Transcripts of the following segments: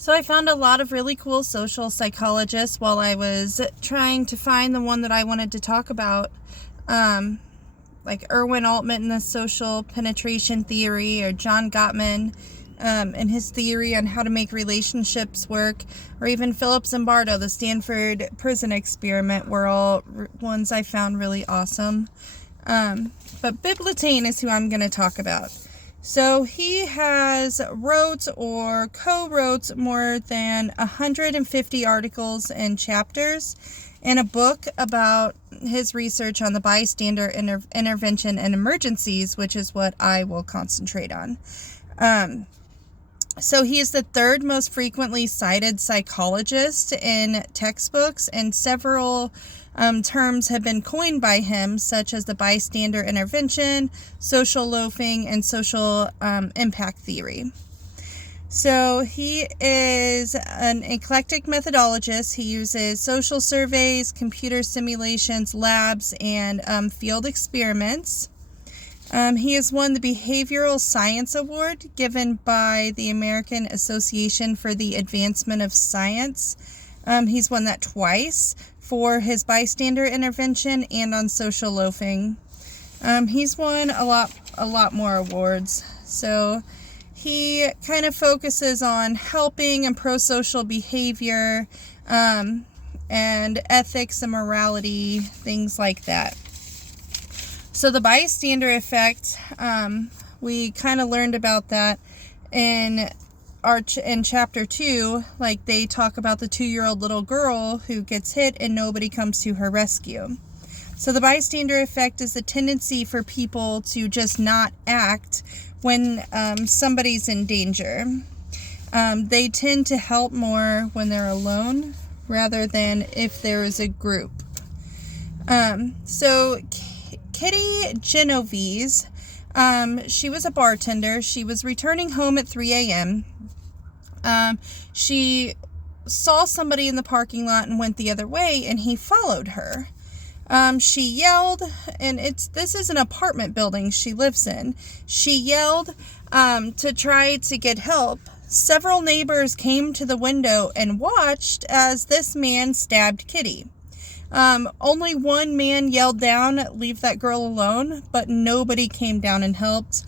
So I found a lot of really cool social psychologists while I was trying to find the one that I wanted to talk about, like Erwin Altman and the social penetration theory, or John Gottman and his theory on how to make relationships work, or even Philip Zimbardo, the Stanford prison experiment, were all ones I found really awesome. But Bibb Latane is who I'm going to talk about. So he has wrote or co-wrote more than 150 articles and chapters in a book about his research on the bystander intervention and emergencies, which is what I will concentrate on. So he is the third most frequently cited psychologist in textbooks, and several terms have been coined by him, such as the bystander intervention, social loafing, and social impact theory. So he is an eclectic methodologist. He uses social surveys, computer simulations, labs, and field experiments. He has won the Behavioral Science Award given by the American Association for the Advancement of Science. He's won that twice for his bystander intervention and on social loafing. He's won a lot more awards. So he kind of focuses on helping and pro-social behavior, and ethics and morality, things like that. So the bystander effect, we kind of learned about that in chapter 2. Like, they talk about the 2-year-old little girl who gets hit and nobody comes to her rescue. So the bystander effect is the tendency for people to just not act when somebody's in danger. They tend to help more when they're alone rather than if there is a group. So Kitty Genovese, she was a bartender. She was returning home at 3 a.m. She saw somebody in the parking lot and went the other way, and he followed her. She yelled, and this is an apartment building she lives in. She yelled to try to get help. Several neighbors came to the window and watched as this man stabbed Kitty. Only one man yelled down, "Leave that girl alone," but nobody came down and helped.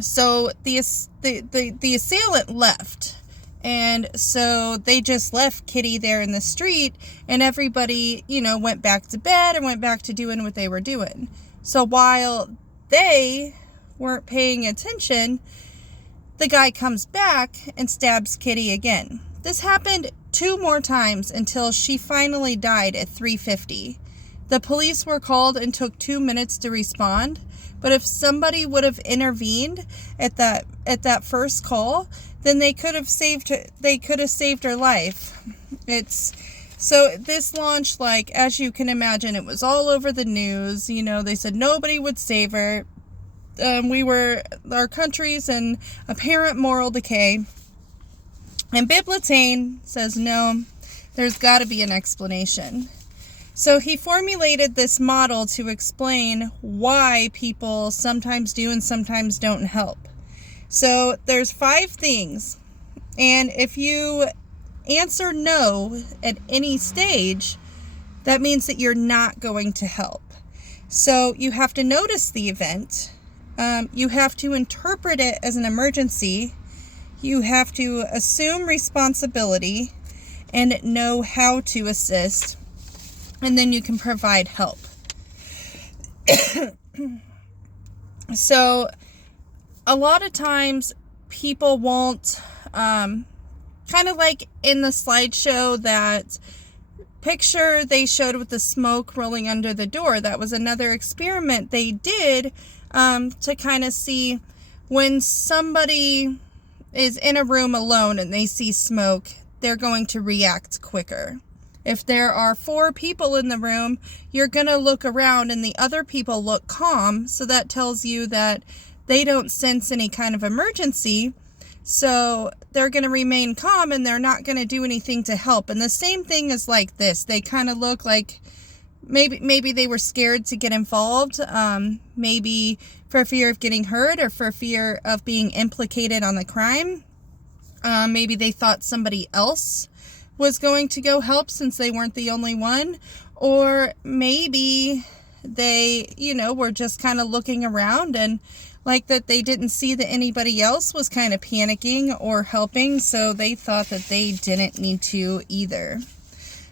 So the assailant left. And so they just left Kitty there in the street, and everybody, went back to bed and went back to doing what they were doing. So while they weren't paying attention, the guy comes back and stabs Kitty again. This happened 2 more times until she finally died at 3:50. The police were called and took 2 minutes to respond, but if somebody would have intervened at that first call, then they could have saved her life. So this launched, like, as you can imagine, it was all over the news. They said nobody would save her. Our country's in apparent moral decay. And Bibb Latane says, no, there's got to be an explanation. So he formulated this model to explain why people sometimes do and sometimes don't help. So there's 5 things, and if you answer no at any stage, that means that you're not going to help. So you have to notice the event, you have to interpret it as an emergency, you have to assume responsibility and know how to assist, and then you can provide help. So a lot of times people won't, kind of like in the slideshow, that picture they showed with the smoke rolling under the door. That was another experiment they did to kind of see when somebody is in a room alone and they see smoke, they're going to react quicker. If there are 4 people in the room, you're going to look around and the other people look calm, so that tells you that they don't sense any kind of emergency, so they're going to remain calm and they're not going to do anything to help. And the same thing is like this. They kind of look like maybe they were scared to get involved, maybe for fear of getting hurt or for fear of being implicated on the crime, Maybe they thought somebody else was going to go help since they weren't the only one. Or maybe they, were just kind of looking around and like that they didn't see that anybody else was kind of panicking or helping, so they thought that they didn't need to either.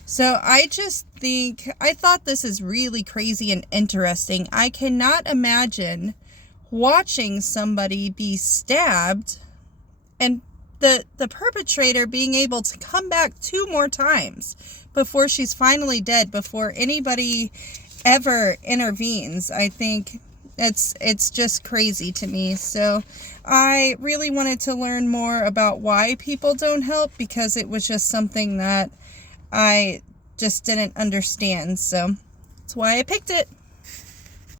So I thought this is really crazy and interesting. I cannot imagine watching somebody be stabbed and the perpetrator being able to come back 2 more times before she's finally dead, before anybody ever intervenes. I think it's just crazy to me. So I really wanted to learn more about why people don't help, because it was just something that I just didn't understand. So that's why I picked it.